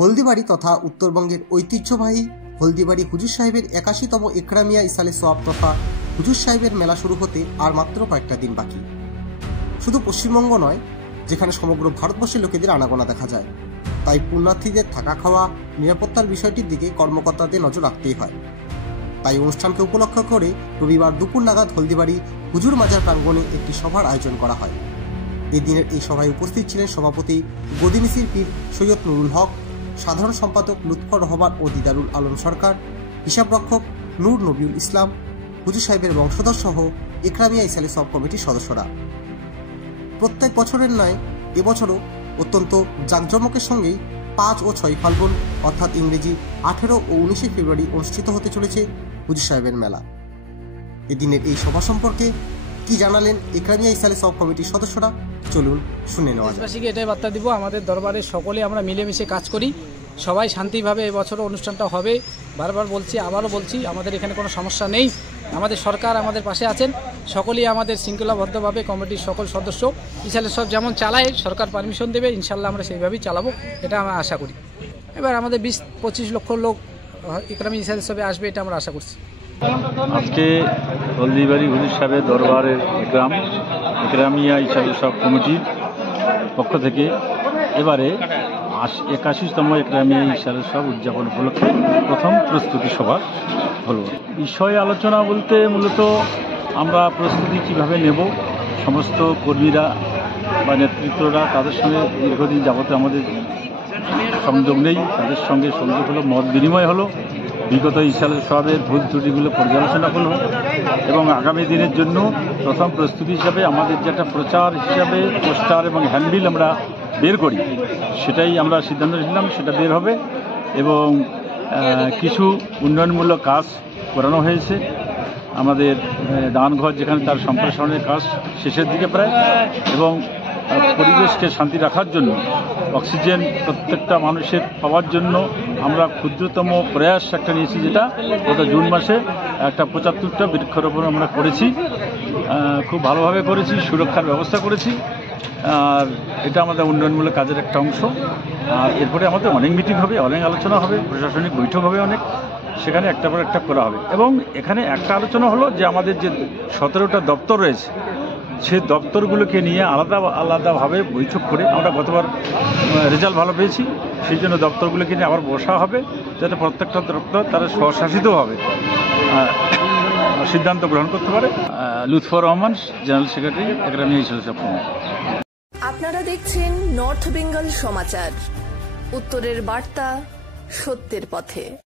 হলদিবাড়ি তথা উত্তরবঙ্গের ঐতিহ্যবাহী হলদিবাড়ি হুজুর সাহেবের 81তম ইকরামিয়া ইসালে সোয়াব তথা হুজুর সাহেবের মেলা শুরু হতে আর মাত্র কয়েকটা দিন বাকি। শুধু পশ্চিমবঙ্গ নয়, যেখানে সমগ্র ভারতবর্ষের লোকেদের আনাগোনা দেখা যায়, তাই পুণ্যার্থীদের থাকা খাওয়া নিরাপত্তার বিষয়টির দিকে কর্মকর্তাদের নজর রাখতেই হয়। তাই অনুষ্ঠানকে উপলক্ষ করে রবিবার দুপুর নাগাদ হলদিবাড়ি হুজুর মাজার প্রাঙ্গণে একটি সভার আয়োজন করা হয়। এই দিনের এই সভায় উপস্থিত ছিলেন সভাপতি গদিনিসির পীর সৈয়দ নুরুল হক, সাধারণ সম্পাদক লুৎফর রহমান ও দিদারুল আলম সরকার, হিসাবরক্ষক নূর নবিউল ইসলাম, হুজুর সাহেবের বংশধর সহ ইকরামিয়া ইসালে সব কমিটির সদস্যরা। প্রত্যেক বছরের নয় এবছরও অত্যন্ত জাঁকজমকের সঙ্গেই 5 ও 6 ফাল্গুন অর্থাৎ ইংরেজি 18 ও 19 ফেব্রুয়ারি অনুষ্ঠিত হতে চলেছে হুজুর সাহেবের মেলা। এদিনের এই সভা সম্পর্কে কি জানালেন ইকরামিয়া ইসালে সব কমিটির সদস্যরা, চলুন শুনে নেওয়া যাক। দেশবাসীকে এটাই বার্তা দিব, আমাদের দরবারে সকলে আমরা মিলেমিশে কাজ করি, সবাই শান্তিভাবে এবছরও অনুষ্ঠানটা হবে। বারবার বলছি, আবারও বলছি, আমাদের এখানে কোনো সমস্যা নেই। আমাদের সরকার আমাদের পাশে আছেন, সকলেই আমাদের শৃঙ্খলাবদ্ধভাবে কমিটির সকল সদস্য ইসালে সব যেমন চালায়, সরকার পারমিশন দেবে, ইনশাল্লাহ আমরা সেইভাবেই চালাবো, এটা আমরা আশা করি। এবার আমাদের 20-25 লক্ষ লোক ইকরামিয়া ইসালে সবে আসবে, এটা আমরা আশা করছি। আজকে হলদিবাড়ি হুজুর সাহেবের দরবারের ইকরামিয়া ইসালে সব কমিটির পক্ষ থেকে এবারে 81তম ইকরামিয়া ইসালে সব উদযাপন উপলক্ষে প্রথম প্রস্তুতি সভা হলো। বিষয় আলোচনা বলতে মূলত আমরা প্রস্তুতি কীভাবে নেব, সমস্ত কর্মীরা বা নেতৃত্বরা তাদের সঙ্গে দীর্ঘদিন যাবতে আমাদের সংযোগ নেই, তাদের সঙ্গে সংযোগ হলো, মত বিনিময় হলো, বিগত ইসালে সবের ভুল ত্রুটিগুলো পর্যালোচনা হলো এবং আগামী দিনের জন্য প্রথম প্রস্তুতি হিসাবে আমাদের যেটা প্রচার হিসাবে পোস্টার এবং হ্যান্ডবিল আমরা বের করি, সেটাই আমরা সিদ্ধান্ত নিলাম, সেটা বের হবে এবং কিছু উন্নয়নমূলক কাজ করানো হয়েছে। আমাদের দানঘর যেখানে তার সম্প্রসারণের কাজ শেষের দিকে প্রায়, এবং পরিবেশকে শান্তি রাখার জন্য অক্সিজেন প্রত্যেকটা মানুষের পাওয়ার জন্য আমরা ক্ষুদ্রতম প্রয়াস একটা নিয়েছি, যেটা গত জুন মাসে একটা 75টা বৃক্ষরোপণ আমরা করেছি, খুব ভালোভাবে করেছি, সুরক্ষার ব্যবস্থা করেছি। আর এটা আমাদের উন্নয়নমূলক কাজের একটা অংশ। আর এরপরে আমাদের অনেক মিটিং হবে, অনেক আলোচনা হবে, প্রশাসনিক বৈঠক হবে অনেক, সেখানে একটার পর একটা করা হবে। এবং এখানে একটা আলোচনা হলো যে আমাদের যে 17টা দপ্তর রয়েছে, সেই দপ্তরগুলোকে নিয়ে আলাদাভাবে বৈঠক করে, আমরা গতবার রেজাল্ট ভালো পেয়েছি, সেই জন্য দপ্তরগুলোকে নিয়ে আবার বসা হবে, যাতে প্রত্যেকটা দপ্তর তারা স্বশাসিতভাবে সিদ্ধান্ত গ্রহণ করতে পারে। লুৎফর রহমান, জেনারেল সেক্রেটারি, ইকরামিয়া ইসালে সব কমিটি। আপনারা দেখছেন নর্থ বেঙ্গল সমাচার, উত্তরের বার্তা, সত্যের পথে।